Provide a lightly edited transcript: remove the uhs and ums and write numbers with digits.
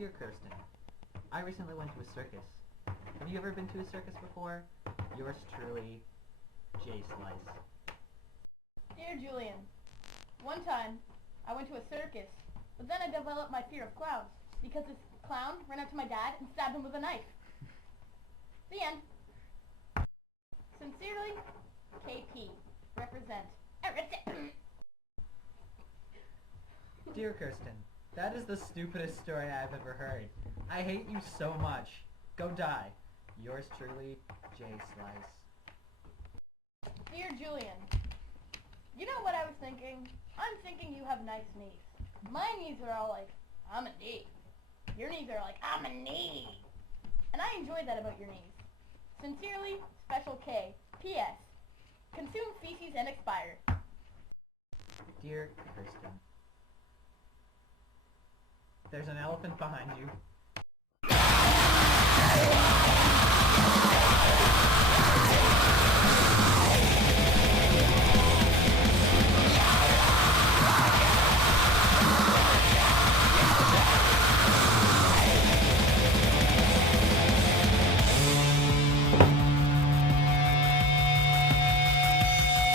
Dear Kirsten, I recently went to a circus. Have you ever been to a circus before? Yours truly, J. Slice. Dear Julian, one time I went to a circus, but then I developed my fear of clowns because this clown ran up to my dad and stabbed him with a knife. The end. Sincerely, KP. Represent. Dear Kirsten, that is the stupidest story I've ever heard. I hate you so much. Go die. Yours truly, J. Slice. Dear Julian, you know what I was thinking? I'm thinking you have nice knees. My knees are all like, I'm a knee. Your knees are like, I'm a knee. And I enjoy that about your knees. Sincerely, Special K. P.S. Consume feces and expire. Dear Kirsten, there's an elephant behind you.